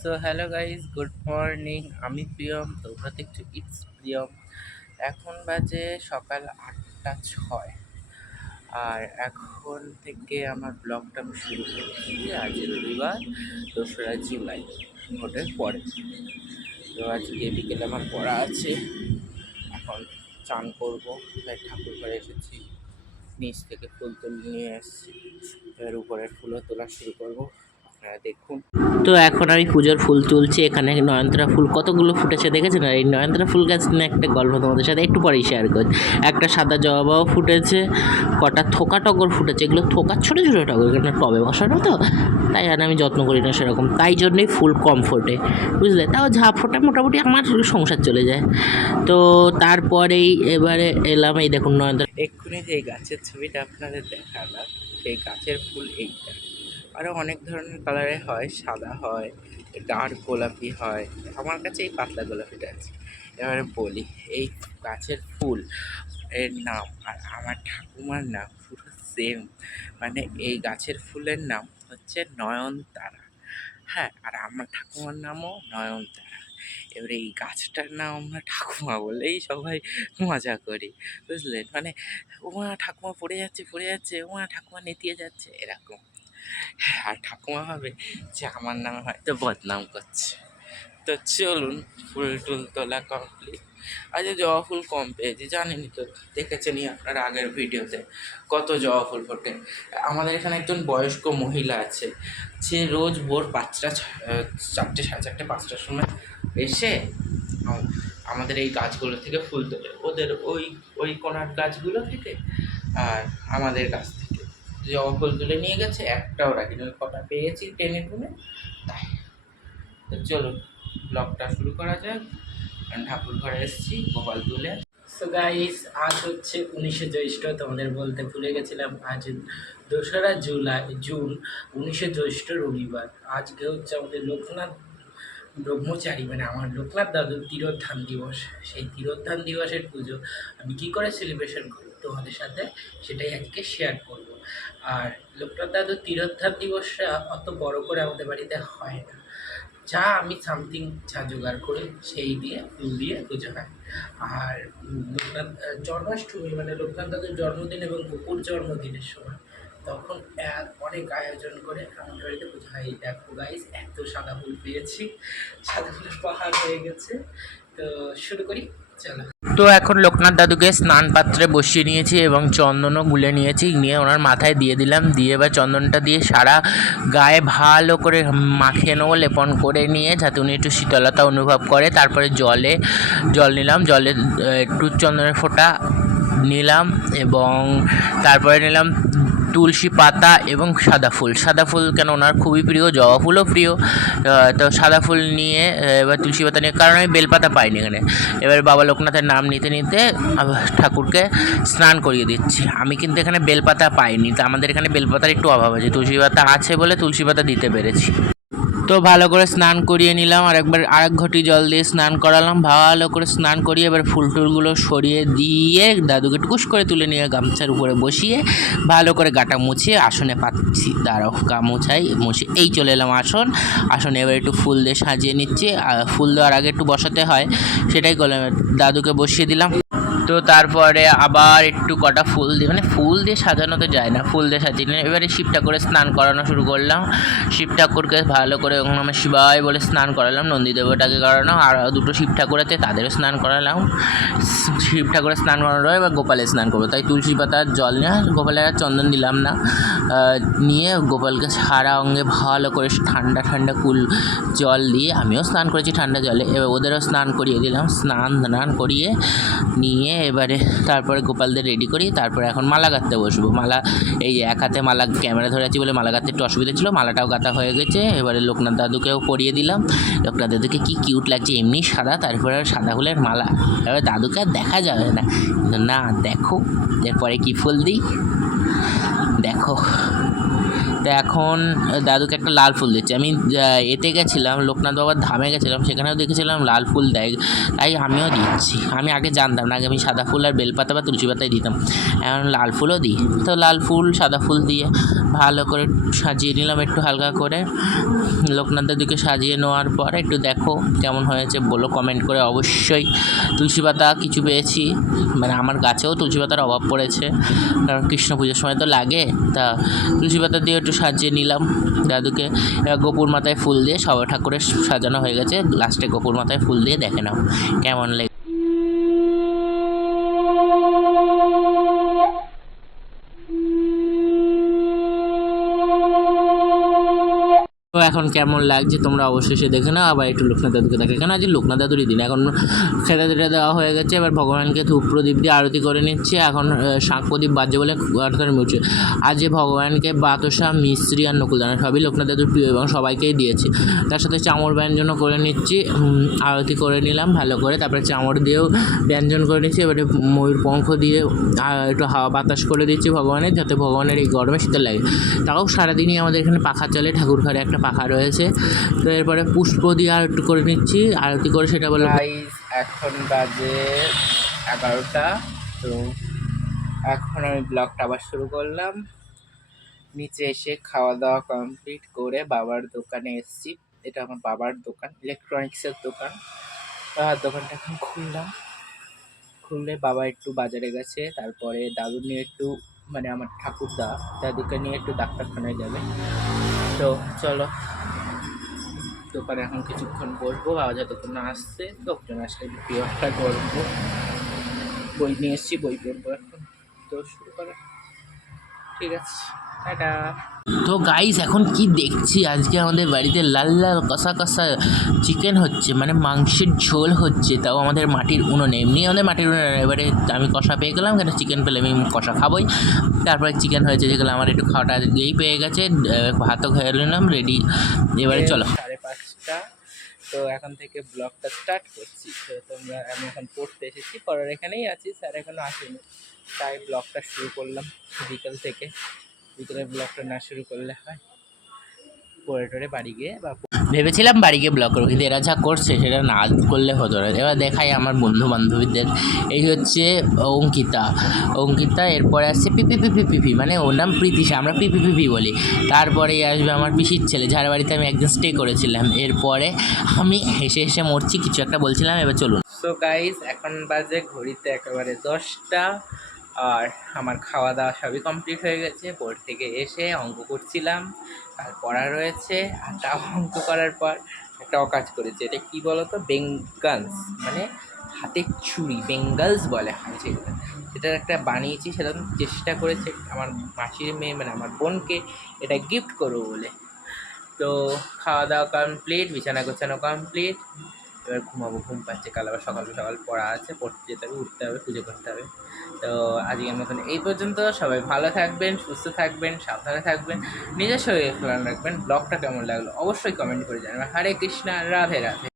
So hello guys, good morning. আমি প্রিয়ম, তোমরা দেখছো ইটস প্রিয়ম। এখন বাজে সকাল 8টা 6। আর এখন থেকে আমার ব্লগটা আমি শুরু করছি। আজ রবিবার, 2রা জুলাই, ভোটের পরে। তো আজকে বিকেলে আমার পড়া আছে। এখন চান করবো, তাই ঠাকুর ঘরে এসেছি। নিচ থেকে ফুল তুলে নিয়ে এসেছি, এর উপরে ফুলও তোলা শুরু করবো। আপনারা দেখুন। তো এখন আমি পুজোর ফুল তুলছি। এখানে নয়নতারা ফুল কতগুলো ফুটেছে দেখেছেন? আর এই নয়নতারা ফুল গাছ নিয়ে একটা গল্প তোমাদের সাথে একটু পরেই শেয়ার করছি। একটা সাদা জবাও ফুটেছে, কটা থোকা টগর ফুটেছে। এগুলো থোকা ছোটো ছোটো টগর, এখানে টবে বসানো তো, তাই আর আমি যত্ন করি না সেরকম, তাই জন্যই ফুল কম ফোটে, বুঝলে। তাও ঝাপ ফোটা মোটামুটি আমার সংসার চলে যায়। তো তারপরেই এবারে এলাম, এই দেখুন নয়নতারা। এক্ষুনি যে গাছের ছবিটা আপনাদের দেখালাম, সেই গাছের ফুল এইটা। আরও অনেক ধরনের কালারে হয়, সাদা হয়, ডার্ক গোলাপি হয়। আমার কাছে এই পাতলা গোলাপিটা আছে। এবারে বলি, এই গাছের ফুল এর নাম আর আমার ঠাকুমার নাম পুরো সেম। মানে এই গাছের ফুলের নাম হচ্ছে নয়নতারা। হ্যাঁ, আর আমার ঠাকুমার নামও নয়নতারা। এবারে এই গাছটার নাম আমরা ঠাকুমা বলেই সবাই মজা করি, বুঝলেন। মানে ওমা ঠাকুমা পড়ে যাচ্ছে, ওমা ঠাকুমা নেতিয়ে যাচ্ছে, এরকম। আর ঠাকুমা ভাবে যে আমার নাম হয়তো বদনাম করছে। তো চলুন, ফুল টুল তোলা কমপ্লিট। আজ জবা ফুল কম পেয়েছি, জানেনই তো, দেখেছেনই আপনারা আগের ভিডিওতে কত জবা ফুল ফোটে। আমাদের এখানে একজন বয়স্ক মহিলা আছে, যে রোজ ভোর 4টে 4:30 5টার সময় এসে আমাদের এই গাছগুলো থেকে ফুল তোলে, ওদের ওই ওই কোনার গাছগুলো থেকে আর আমাদের গাছ থেকে জবা ফুল তুলে নিয়ে গেছে। একটাও রাখিনি, ওই কটা পেয়েছি টেনে টুনে, তাই। তো চলো ব্লগটা শুরু করা যাক। ঠাকুর ঘরে এসেছি গোপাল তুলে। সো গাইস, আজ হচ্ছে 19শে জ্যৈষ্ঠ, তোমাদের বলতে ভুলে গেছিলাম। আজ 2রা জুন, 19শে জ্যৈষ্ঠ, রবিবার। আজকে হচ্ছে আমাদের লোকনাথ ব্রহ্মচারী, মানে আমার লোকনাথ দাদুর তিরোধান দিবস। সেই তিরোধান দিবসের পুজো আমি কী করে সেলিব্রেশন করি তোমাদের সাথে সেটাই আজকে শেয়ার করব। আর লোকনাথ দাদুর তিরোধান দিবসটা অত বড় করে আমাদের বাড়িতে হয় না। যা আমি সামথিং যা জোগাড় করি সেই দিয়ে ফুল দিয়ে পুজো হয়। আর লোকনাথ জন্মাষ্টমী, মানে লোকনাথ দাদুর জন্মদিন এবং গোপুর জন্মদিনের সময় তখন অনেক আয়োজন করে আমাদের বাড়িতে পুজো হয়। দেখো গাইস, এত সাদা ফুল পেয়েছি, সাদা ফুলের পাহাড় হয়ে গেছে। তো শুরু করি, চলো। তো এখন লোকনাথ দাদুকে স্নান পাত্রে বসিয়ে নিয়েছি এবং চন্দনও গুলে নিয়েছি, নিয়ে ওনার মাথায় দিয়ে দিলাম। দিয়ে এবার চন্দনটা দিয়ে সারা গায়ে ভালো করে মাখিয়ে নেবো, লেপন করে নিয়ে, যাতে উনি একটু শীতলতা অনুভব করে। তারপরে জল নিলাম, জলে একটু চন্দনের ফোঁটা নিলাম এবং তারপরে নিলাম তুলসী পাতা এবং সাদা ফুল কেন ওনার খুবই প্রিয়, জবা ফুলও প্রিয়। তো সাদা ফুল নিয়ে এবার তুলসী পাতা নিয়ে, কারণ আমি বেলপাতা পাইনি এখানে। এবার বাবা লোকনাথের নাম নিতে নিতে ঠাকুরকে স্নান করিয়ে দিচ্ছি। আমি কিন্তু এখানে বেলপাতা পাইনি, তো আমাদের এখানে বেলপাতার একটু অভাব আছে, তুলসী পাতা আছে বলে তুলসী পাতা দিতে পেরেছি। তো ভালো করে স্নান করিয়ে নিলাম, আর আরেক ঘটি জল দিয়ে স্নান করালাম। ভালো করে স্নান করিয়ে এবার ফুল টুলগুলো সরিয়ে দিয়ে দাদুকে টুকুস করে তুলে নিয়ে গামছার উপরে বসিয়ে ভালো করে গাটা মুছিয়ে আসনে পাচ্ছি। দাঁড়াও, গা মুছে এই চলে এলাম আসনে। এবার একটু ফুল দিয়ে সাজিয়ে নিচ্ছি। ফুল দেওয়ার আগে একটু বসাতে হয়, সেটাই করলাম। দাদুকে বসিয়ে দিলাম। তো তারপরে আবার একটু কটা ফুল দিয়ে, মানে ফুল দিয়ে সাজানো তো যায় না, ফুল দিয়ে সাজিয়ে নিলাম। এবারে শিব ঠাকুরের স্নান করানো শুরু করলাম। শিব ঠাকুরকে ভালো করে ওম নমঃ শিবায় বলে স্নান করালাম। নন্দী দেবতাকে করানো, আর দুটো শিব ঠাকুর আছে তাদেরও স্নান করালাম। শিব ঠাকুরের স্নান করানো, এবার গোপালের স্নান করবো, তাই তুলসী পাতার জল নিয়ে গোপালের আর চন্দন দিলাম না, নিয়ে গোপালকে সারা অঙ্গে ভালো করে ঠান্ডা ঠান্ডা কুল জল দিয়ে, আমিও স্নান করেছি ঠান্ডা জলে। এবার ওদেরও স্নান করিয়ে দিলাম। স্নান করিয়ে নিয়ে এবারে তারপরে গোপালদের রেডি করি। তারপরে এখন মালা গাঁথতে বসবো। মালা এই এক হাতে মালা ক্যামেরা ধরে আছি বলে মালা গাঁথতে একটু অসুবিধা ছিল, মালাটাও গাঁথা হয়ে গেছে। এবারে লোকনাথ দাদুকেও পরিয়ে দিলাম। লোকনাথ দাদুকে কি কিউট লাগছে, এমনি সাদা, তারপরে সাদা ফুলের মালা। এবার দাদুকে আর দেখা যাবে না, না দেখো এরপরে কি ফুল দিই, দেখো তো এখন দাদুকে একটা লাল ফুল দিচ্ছে। আমি এতে গেছিলাম, লোকনাথ বাবার ধামে গেছিলাম, সেখানেও দেখেছিলাম লাল ফুল দেয়, তাই আমিও দিচ্ছি। আমি আগে জানতাম না, আগে আমি সাদা ফুল আর বেলপাতা বা তুলসী পাতাই দিতাম, এখন লাল ফুলও দিই। তো লাল ফুল সাদা ফুল দিয়ে ভালো করে সাজিয়ে নিলাম একটু হালকা করে। লোকনাথ দাদুকে সাজিয়ে নেওয়ার পর একটু দেখো কেমন হয়েছে বলো কমেন্ট করে অবশ্যই। তুলসী পাতা কিছু পেয়েছি, মানে আমার গাছেও তুলসী পাতার অভাব পড়েছে, কারণ কৃষ্ণ পুজোর সময় তো লাগে, তা তুলসী পাতা দিয়ে একটু সাজিয়ে নিলাম দাদুকে। এবার গোপুর মাথায় ফুল দিয়ে সব ঠাকুরের সাজানো হয়ে গেছে, লাস্টে গোপুর মাথায় ফুল দিয়ে দেখে নাও কেমন লাগে। তো এখন কেমন লাগছে তোমরা অবশ্যই সে দেখে নাও। আবার একটু লোকনাথ দাদুকে দেখে, কেন আজ লোকনাথ দাদুরই দিন। এখন খেতে টেতে দেওয়া হয়ে গেছে, এবার ভগবানকে ধূপ প্রদীপ দিয়ে আরতি করে নিচ্ছে। এখন শাঁখ প্রদীপ বাজছে বলে মুছে। আজ যে ভগবানকে বাতাসা মিশ্রি আর নকুলদানা সবই লোকনাথ দাদুর প্রিয় এবং সবাইকেই দিয়েছি। তার সাথে চামড় ব্যঞ্জন করে নিচ্ছি, আরতি করে নিলাম ভালো করে, তারপরে চামড় দিয়েও ব্যঞ্জন করে নিচ্ছি। এবারে ময়ূর পঙ্খ দিয়ে একটু হাওয়া বাতাস করে দিচ্ছি ভগবানের, যাতে ভগবানের এই গরমে শীতল লাগে। তাও সারাদিনই আমাদের এখানে পাখা চলে, ঠাকুর ঘরে একটা পাখা রয়েছে। তো এরপরে পুষ্প দিয়ে আর একটু করে নিচ্ছি, আরতি করে সেটা বলে। এখন বাজে 11টা। তো এখন আমি ব্লগটা আবার শুরু করলাম। নিচে এসে খাওয়া দাওয়া কমপ্লিট করে বাবার দোকানে এসেছি। এটা আমার বাবার দোকান, ইলেকট্রনিক্সের দোকান। বাবার দোকানটা এখন খুললে বাবা একটু বাজারে গেছে, তারপরে দাদু নিয়ে একটু, মানে আমার দাদুকে নিয়ে একটু ডাক্তারখানায় যাবে। তো চলো দোকানে এখন কিছুক্ষণ বসবো, বাবা যতক্ষণ না আসছে, লোকজন আসলে বিক্রিটা করবো। বই নিয়ে এসেছি, বই পড়বো এখন। তো শুরু করো, ঠিক আছে, টাটা। তো গাইস এখন কি দেখছি, আজকে আমাদের বাড়িতে লাল লাল কষা কষা চিকেন হচ্ছে, মানে মাংসের ঝোল হচ্ছে, তাও আমাদের মাটির উনুনে। এমনি আমাদের মাটির উনুনে, এবারে আমি কষা পেয়ে গেলাম, কেন চিকেন পেলে আমি কষা খাবোই। তারপরে চিকেন হয়েছে যেগুলো, আমার একটু খাওয়াটা আজকেই পেয়ে গেছে, ভাতও খেয়ে নিলাম রেডি। এবারে চলো 5:30। তো এখন থেকে ব্লগটা স্টার্ট করছি। তো আমি এখন পড়তে এসেছি, পড়ার এখানেই আছি, স্যার এখনো আসেনি, তাই ব্লগটা শুরু করলাম বিকেল থেকে। বিকেলে ব্লগটা না শুরু করলে হয়, পড়ে টরে বাড়ি গিয়ে বা ভেবেছিলাম বাড়ি গিয়ে ব্লগ করবো, কিন্তু এরা যা করছে সেটা না করলে হতো না। এবার দেখাই আমার বন্ধু বান্ধবীদের। এই হচ্ছে অঙ্কিতা, এরপরে আসছে পিপি পিপি পিপি, মানে ওর নাম প্রীতিশা, আমরা পিপি পিপি বলি। তারপরেই আসবে আমার পিসির ছেলে, যার বাড়িতে আমি একদিন স্টে করেছিলাম। এরপরে আমি হেসে হেসে মরছি, কিছু একটা বলছিলাম, এবার চলুন। সো গাইজ এখন বাজে ঘড়িতে একেবারে 10টা, আর আমার খাওয়া দাওয়া সবই কমপ্লিট হয়ে গেছে। বোর্ড থেকে এসে অঙ্ক করছিলাম, আর পড়া রয়েছে। আর তাও অঙ্ক করার পর একটা অকাজ করেছে। এটা কি বলতো, বেঙ্গালস, মানে হাতের ছুরি, বেঙ্গালস বলে হয় সেগুলো। সেটার একটা বানিয়েছি, সেটা চেষ্টা করেছে আমার মাসির মেয়ে, মানে আমার বোনকে এটা গিফট করবো বলে। তো খাওয়া দাওয়া কমপ্লিট, বিছানা গোছানো কমপ্লিট, এবার ঘুমাবো, ঘুম পাচ্ছে। কাল আবার সকাল সকাল পড়া আছে, পড়তে যেতে হবে, উঠতে হবে, পুজো করতে হবে। তো আজকের মতন এই পর্যন্ত। সবাই ভালো থাকবেন, সুস্থ থাকবেন, সাবধানে থাকবেন, নিজের শরীরে খেয়াল রাখবেন। ব্লগটা কেমন লাগলো অবশ্যই কমেন্ট করে জানাবেন। হরে কৃষ্ণা, রাধে রাধে।